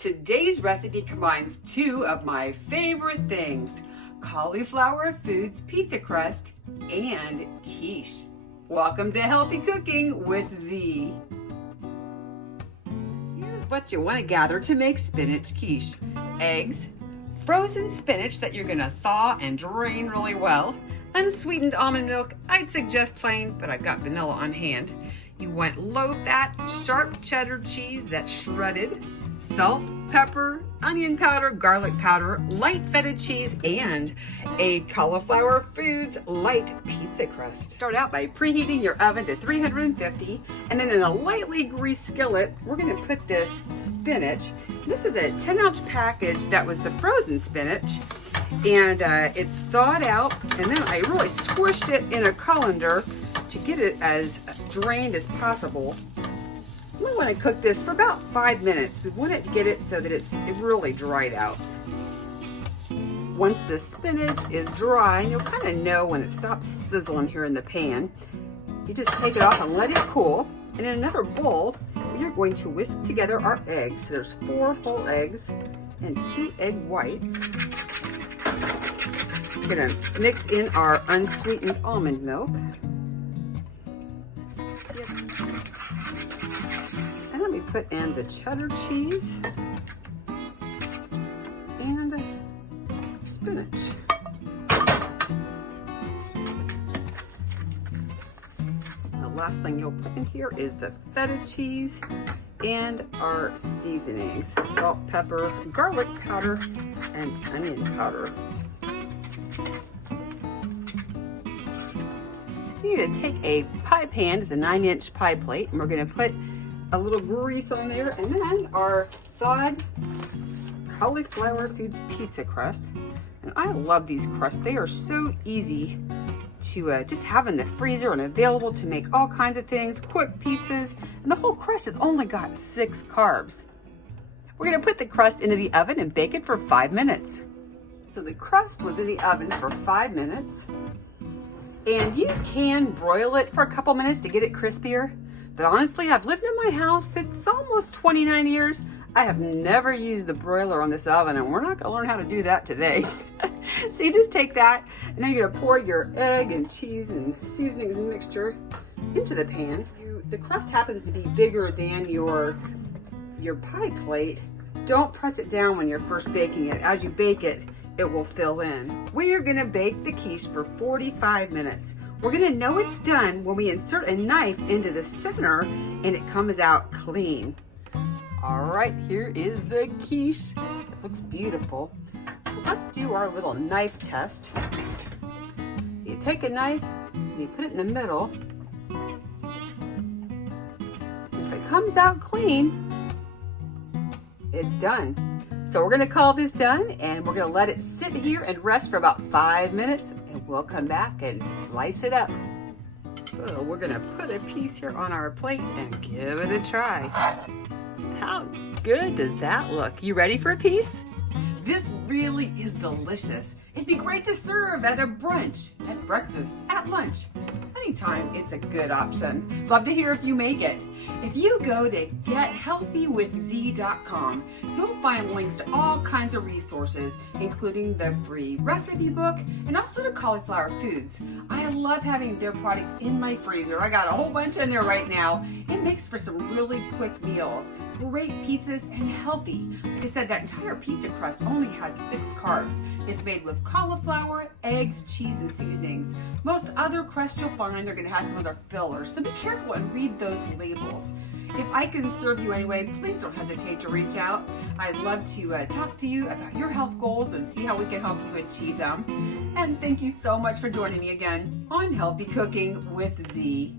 Today's recipe combines two of my favorite things, cauliflower foods pizza crust and quiche. Welcome to Healthy Cooking with Z. Here's what you want to gather to make spinach quiche. Eggs, frozen spinach that you're going to thaw and drain really well, unsweetened almond milk, I'd suggest plain, but I've got vanilla on hand. You want low-fat, sharp cheddar cheese that's shredded, salt, pepper, onion powder, garlic powder, light feta cheese, and a cauliflower foods light pizza crust. Start out by preheating your oven to 350, and then in a lightly greased skillet, we're going to put this spinach. This is a 10-ounce package that was the frozen spinach, and it's thawed out, and then I really squished it in a colander to get it as drained as possible. We want to cook this for about 5 minutes. We want it to get it so that it really dried out. Once the spinach is dry, you'll kind of know when it stops sizzling here in the pan. You just take it off and let it cool. And in another bowl, we are going to whisk together our eggs. So there's 4 whole eggs and 2 egg whites. We're going to mix in our unsweetened almond milk. And then we put in the cheddar cheese and the spinach. And the last thing you'll put in here is the feta cheese and our seasonings, salt, pepper, garlic powder, and onion powder. You need to take a pie pan, it's a 9-inch pie plate, and we're going to put a little grease on there, and then our thawed cauliflower foods pizza crust. And I love these crusts. They are so easy to just have in the freezer and available to make all kinds of things, quick pizzas, and the whole crust has only got 6 carbs. We're going to put the crust into the oven and bake it for 5 minutes. So the crust was in the oven for 5 minutes. And you can broil it for a couple minutes to get it crispier. But honestly, I've lived in my house since almost 29 years. I have never used the broiler on this oven, and we're not going to learn how to do that today. So you just take that, and then you're going to pour your egg and cheese and seasonings and mixture into the pan. The crust happens to be bigger than your pie plate. Don't press it down when you're first baking it. As you bake it, it will fill in. We are going to bake the quiche for 45 minutes. We're going to know it's done when we insert a knife into the center and it comes out clean. All right, here is the quiche. It looks beautiful. So let's do our little knife test. You take a knife and you put it in the middle. If it comes out clean, it's done. So we're going to call this done, and we're going to let it sit here and rest for about 5 minutes, and we'll come back and slice it up. So we're going to put a piece here on our plate and give it a try. How good does that look? You ready for a piece? This really is delicious. It'd be great to serve at a brunch, at breakfast, at lunch. Anytime, it's a good option. Love to hear if you make it. If you go to gethealthywithz.com, you'll find links to all kinds of resources, including the free recipe book and also to Cauliflower Foods. I love having their products in my freezer. I got a whole bunch in there right now. It makes for some really quick meals, great pizzas, and healthy. Like I said, that entire pizza crust only has 6 carbs. It's made with cauliflower, eggs, cheese, and seasonings. Most other crusts you'll find are going to have some other fillers, so be careful and read those labels. If I can serve you anyway, please don't hesitate to reach out. I'd love to talk to you about your health goals and see how we can help you achieve them. And thank you so much for joining me again on Healthy Cooking with Z.